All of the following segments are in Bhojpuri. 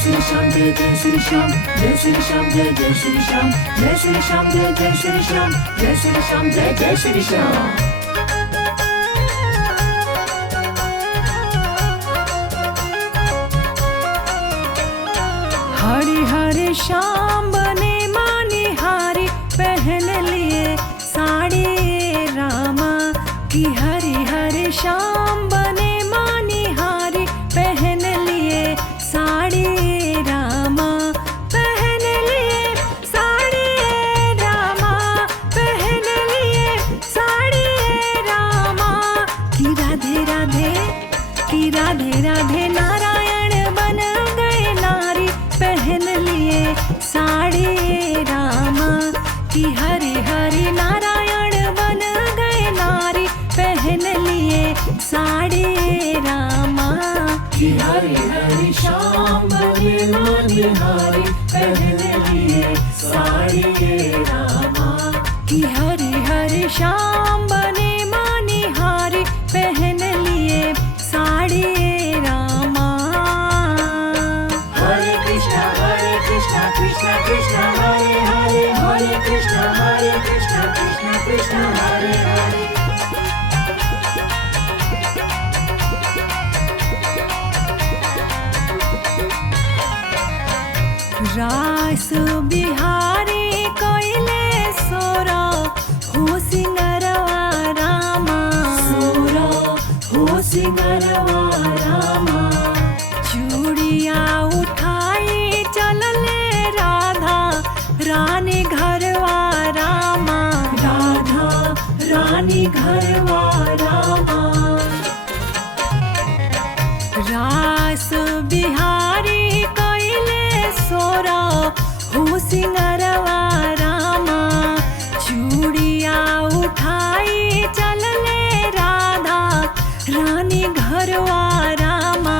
Shri Shyam, Jai Shri Shyam, Jai Shri Shyam, Jai Shri Shyam, Jai Shri Shyam, Jai Shri Shyam, Jai Shri Shyam, Jai Shri Shyam. Hare Hare Shyam बने मानिहारी पहन लिए साड़ी रामा की हरे हरे श्याम बने मानिहारी पहन लिए साड़ी रामा पहन लिए साड़ी रामा पहन लिए साड़ी रामा की राधे राधे की राधे राधे नारायण बन गए नारी पहन लिए साड़ी रामा की हरि हरि नारायण बन गए नारी पहन लिए साड़ी रामा कि हरि हरि श्याम बने मानिहारी पहन लिए साड़ी रामा. की हरि हरि श्याम बने मानिहारी पहन लिए साड़ी रामा. Hare Krishna, Krishna Krishna, Hare Hare, Hare Krishna, Krishna Krishna, Hare Hare. रास बिहारी कोइले सोरा हो सिंगरवा रामा सोरा हो सिंगरवा रामा. चूड़िया उठाई चलले राधा रानी घरवा रामा राधा रानी घरवा रामा. रास बिहारी कोइले सोरा हो सिंगरवा रामा चूड़िया उठाई चलले राधा रानी घरवा रामा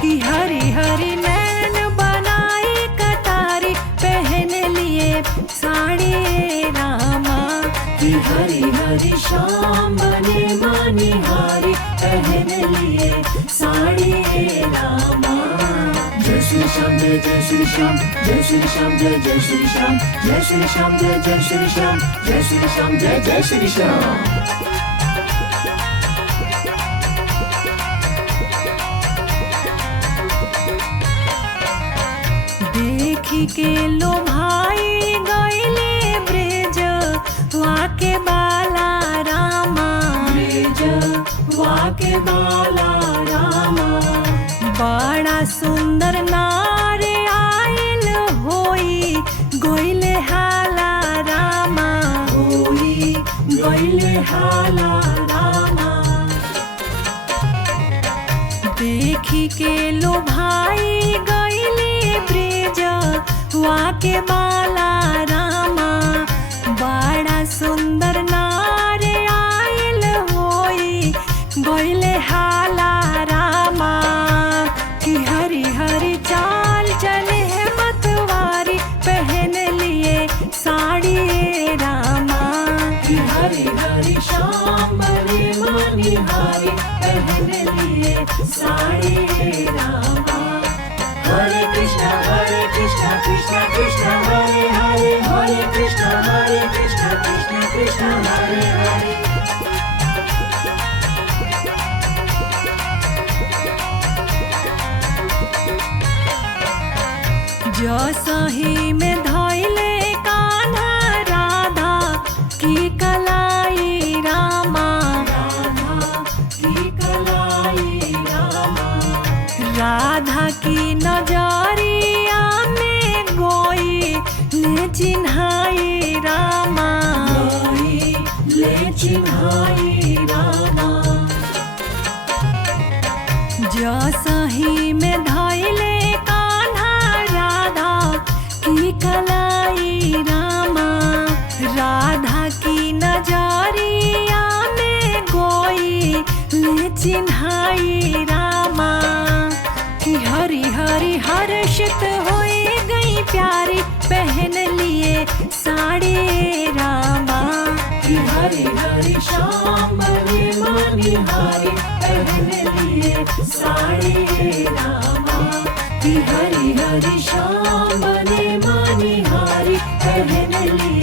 की हरि हरि नैन बनाई कटारी पहन लिए साड़ी रामा कि हरि हरि श्याम बने मानिहारी पहन लिए साड़ी रामा. जय श्री श्याम, जय श्री श्याम, जय श्री श्याम, जय श्री श्याम, जय श्री श्याम, जय श्री श्याम, जय श्री श्याम, जय श्री श्याम. देखी के लो भाई गईले ब्रज वाके बाला रामा ब्रज वाके बाला रामा. बड़ा सुंदर नार आयल होई गोइले हाला रामा होई गईले हाला रामा. देखी के लो भाई गईले ब्रज वाके बाला रामा बड़ा सुंदर नार आयल होई गोइले हाला रामा की हरि हरि चाल चले है मतवारी पहन लिए साड़ी रामा कि हरि हरि श्याम बने मानिहारी पहन लिए साड़ी रामा. हरे कृष्णा कृष्णा कृष्णा, हरे हरे, हरे कृष्णा कृष्णा कृष्णा, हरे हरे. जो सही में धोइले कान्हा राधा की कलाई रामा राधा की कलाई रामा. राधा की नजरिया में गोई ले चिन्हाई रामा गोई ले चिन्हाई रामा. जो सही में धोइले कान्हा राधा की कलाई रामा राधा की नजरिया में गोई ले चिन्हाई रामा की हरि हरि हर्षित होई गई प्यारी पहन लिए साड़ी रामा कि हरि हरि श्याम बने मानिहारी पहन लिए साड़ी रामा. जी हरी हरी श्याम बने मानिहारी पहन लिए